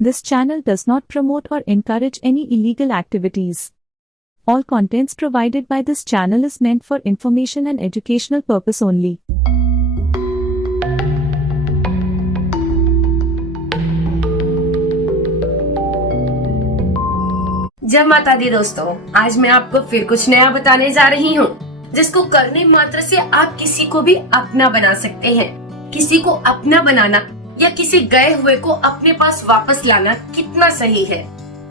This channel does not promote or encourage any illegal activities. All contents provided by this channel is meant for information and educational purpose only. जय माता दी दोस्तों, आज मैं आपको फिर कुछ नया बताने जा रही हूँ, जिसको करने मात्र से आप किसी को भी अपना बना सकते हैं। किसी को अपना बनाना या किसी गए हुए को अपने पास वापस लाना कितना सही है।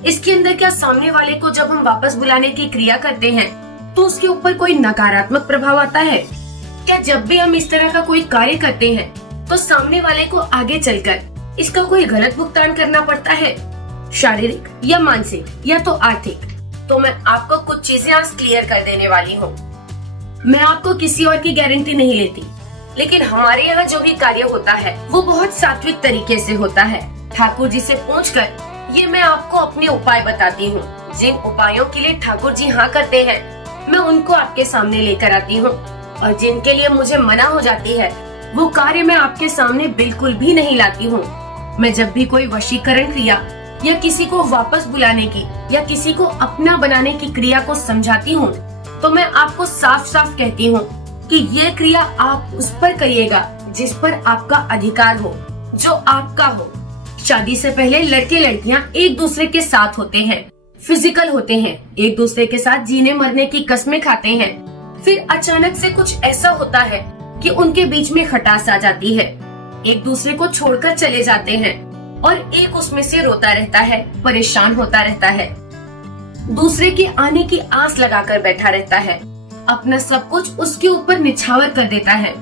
इसके अंदर क्या सामने वाले को जब हम वापस बुलाने की क्रिया करते हैं तो उसके ऊपर कोई नकारात्मक प्रभाव आता है? क्या जब भी हम इस तरह का कोई कार्य करते हैं तो सामने वाले को आगे चलकर इसका कोई गलत भुगतान करना पड़ता है, शारीरिक या मानसिक या तो आर्थिक? तो मैं आपको कुछ चीजें आज क्लियर कर देने वाली हूँ। मैं आपको किसी और की गारंटी नहीं लेती, लेकिन हमारे यहाँ जो भी कार्य होता है वो बहुत सात्विक तरीके से होता है। ठाकुर जी से पूछकर ये मैं आपको अपने उपाय बताती हूँ। जिन उपायों के लिए ठाकुर जी हाँ करते हैं मैं उनको आपके सामने लेकर आती हूँ, और जिनके लिए मुझे मना हो जाती है वो कार्य मैं आपके सामने बिल्कुल भी नहीं लाती हूँ। मैं जब भी कोई वशीकरण क्रिया या किसी को वापस बुलाने की या किसी को अपना बनाने की क्रिया को समझाती हूँ तो मैं आपको साफ साफ कहती हूँ कि ये क्रिया आप उस पर करिएगा जिस पर आपका अधिकार हो, जो आपका हो। शादी से पहले लड़के लड़कियां एक दूसरे के साथ होते हैं, फिजिकल होते हैं, एक दूसरे के साथ जीने मरने की कस्में खाते हैं। फिर अचानक से कुछ ऐसा होता है कि उनके बीच में खटास आ जाती है, एक दूसरे को छोड़कर चले जाते हैं और एक उसमें से रोता रहता है, परेशान होता रहता है, दूसरे के आने की आस लगाकर बैठा रहता है, अपना सब कुछ उसके ऊपर निछावर कर देता है।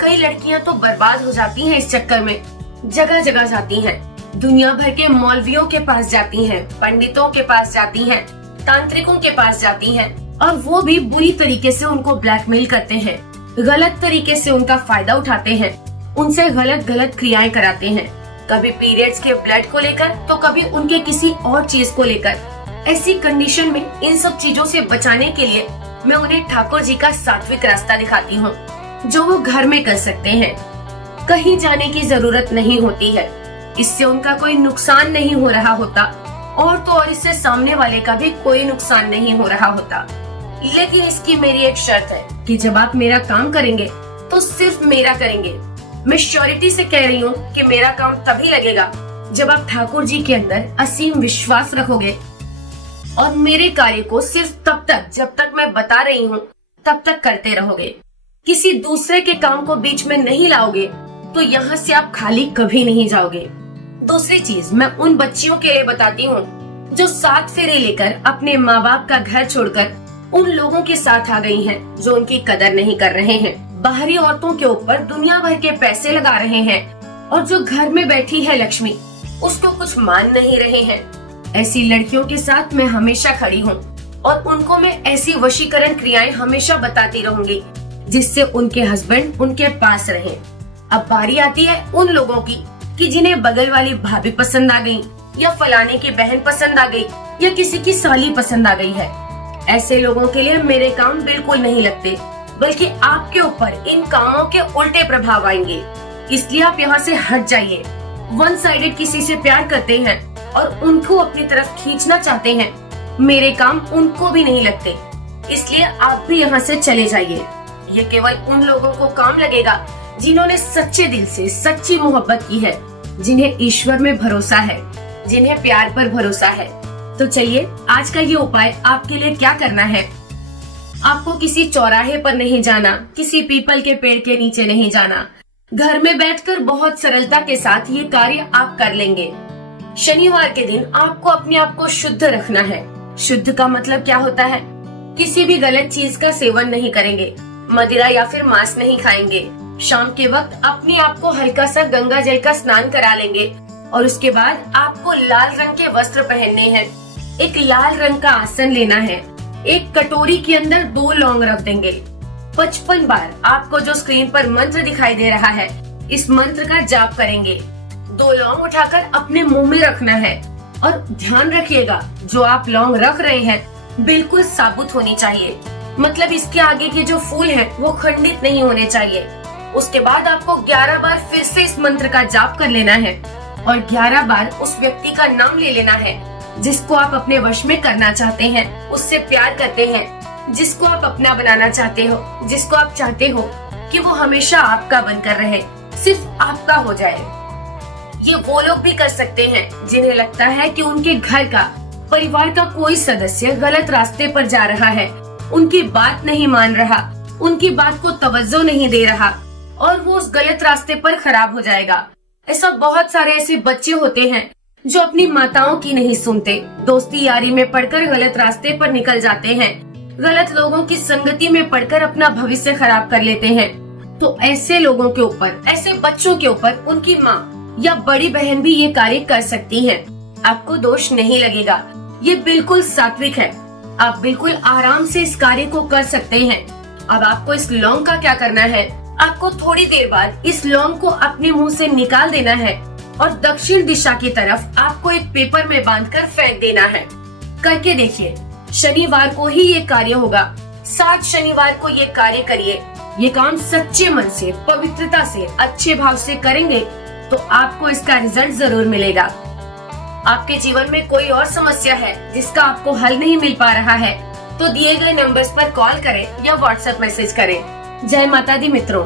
कई लड़कियां तो बर्बाद हो जाती हैं इस चक्कर में, जगह जगह जाती हैं, दुनिया भर के मौलवियों के पास जाती हैं, पंडितों के पास जाती हैं, तांत्रिकों के पास जाती हैं, और वो भी बुरी तरीके से उनको ब्लैकमेल करते हैं, गलत तरीके से उनका फायदा उठाते हैं, उनसे गलत गलत क्रियाएं कराते हैं, कभी पीरियड्स के ब्लड को लेकर तो कभी उनके किसी और चीज को लेकर। ऐसी कंडीशन में इन सब चीजों से बचाने के लिए मैं उन्हें ठाकुर जी का सात्विक रास्ता दिखाती हूँ, जो वो घर में कर सकते हैं। कहीं जाने की जरूरत नहीं होती है, इससे उनका कोई नुकसान नहीं हो रहा होता, और तो और इससे सामने वाले का भी कोई नुकसान नहीं हो रहा होता। लेकिन इसकी मेरी एक शर्त है कि जब आप मेरा काम करेंगे तो सिर्फ मेरा करेंगे। मैं श्योरिटी से कह रही हूँ कि मेरा काम तभी लगेगा जब आप ठाकुर जी के अंदर असीम विश्वास रखोगे और मेरे कार्य को सिर्फ तब तक जब तक मैं बता रही हूँ तब तक करते रहोगे। किसी दूसरे के काम को बीच में नहीं लाओगे तो यहाँ से आप खाली कभी नहीं जाओगे। दूसरी चीज मैं उन बच्चियों के लिए बताती हूँ जो 7 फेरे लेकर अपने माँ बाप का घर छोड़कर उन लोगों के साथ आ गई हैं जो उनकी कदर नहीं कर रहे हैं, बाहरी औरतों के ऊपर दुनिया भर के पैसे लगा रहे हैं, और जो घर में बैठी है लक्ष्मी उसको कुछ मान नहीं रहे हैं। ऐसी लड़कियों के साथ मैं हमेशा खड़ी हूँ और उनको मैं ऐसी वशीकरण क्रियाएं हमेशा बताती रहूंगी जिससे उनके हस्बैंड उनके पास रहें। अब बारी आती है उन लोगों की कि जिन्हें बगल वाली भाभी पसंद आ गई, या फलाने की बहन पसंद आ गई, या किसी की साली पसंद आ गई है। ऐसे लोगों के लिए मेरे काम बिल्कुल नहीं लगते, बल्कि आपके ऊपर इन कामों के उल्टे प्रभाव आएंगे। इसलिए आप यहाँ से हट जाइए। वन साइडेड किसी से प्यार करते हैं और उनको अपनी तरफ खींचना चाहते हैं, मेरे काम उनको भी नहीं लगते, इसलिए आप भी यहाँ से चले जाइए। ये केवल उन लोगों को काम लगेगा जिन्होंने सच्चे दिल से सच्ची मोहब्बत की है, जिन्हें ईश्वर में भरोसा है, जिन्हें प्यार पर भरोसा है। तो चलिए, आज का ये उपाय आपके लिए क्या करना है। आपको किसी चौराहे पर नहीं जाना, किसी पीपल के पेड़ के नीचे नहीं जाना, घर में बैठकर बहुत सरलता के साथ ये कार्य आप कर लेंगे। शनिवार के दिन आपको अपने आप को शुद्ध रखना है। शुद्ध का मतलब क्या होता है? किसी भी गलत चीज का सेवन नहीं करेंगे, मदिरा या फिर मांस नहीं खाएंगे। शाम के वक्त अपने आप को हल्का सा गंगा जल का स्नान करा लेंगे, और उसके बाद आपको लाल रंग के वस्त्र पहनने हैं, एक लाल रंग का आसन लेना है, एक कटोरी के अंदर 2 लौंग रख देंगे। 55 बार आपको जो स्क्रीन पर मंत्र दिखाई दे रहा है, इस मंत्र का जाप करेंगे। 2 लौंग उठाकर अपने मुंह में रखना है, और ध्यान रखिएगा जो आप लौंग रख रहे हैं बिल्कुल साबुत होनी चाहिए, मतलब इसके आगे के जो फूल हैं वो खंडित नहीं होने चाहिए। उसके बाद आपको 11 बार फिर से इस मंत्र का जाप कर लेना है, और 11 बार उस व्यक्ति का नाम ले लेना है जिसको आप अपने वश में करना चाहते हैं, उससे प्यार करते हैं, जिसको आप अपना बनाना चाहते हो, जिसको आप चाहते हो कि वो हमेशा आपका बनकर रहे, सिर्फ आपका हो जाए। ये वो लोग भी कर सकते हैं जिन्हें लगता है कि उनके घर का, परिवार का कोई सदस्य गलत रास्ते पर जा रहा है, उनकी बात नहीं मान रहा, उनकी बात को तवज्जो नहीं दे रहा और वो उस गलत रास्ते पर खराब हो जाएगा। ऐसा बहुत सारे ऐसे बच्चे होते हैं जो अपनी माताओं की नहीं सुनते, दोस्ती यारी में पढ़कर गलत रास्ते पर निकल जाते हैं, गलत लोगों की संगति में पढ़कर अपना भविष्य खराब कर लेते हैं। तो ऐसे लोगों के ऊपर, ऐसे बच्चों के ऊपर उनकी माँ या बड़ी बहन भी ये कार्य कर सकती है। आपको दोष नहीं लगेगा, ये बिल्कुल सात्विक है। आप बिल्कुल आराम से इस कार्य को कर सकते हैं। अब आपको इस लौंग का क्या करना है, आपको थोड़ी देर बाद इस लौंग को अपने मुंह से निकाल देना है और दक्षिण दिशा की तरफ आपको एक पेपर में बांधकर फेंक देना है। करके देखिए, शनिवार को ही ये कार्य होगा। 7 शनिवार को ये कार्य करिए। ये काम सच्चे मन से, पवित्रता से, अच्छे भाव से करेंगे तो आपको इसका रिजल्ट जरूर मिलेगा। आपके जीवन में कोई और समस्या है जिसका आपको हल नहीं मिल पा रहा है तो दिए गए नंबर्स पर कॉल करें या व्हाट्सएप मैसेज करें। जय माता दी मित्रों।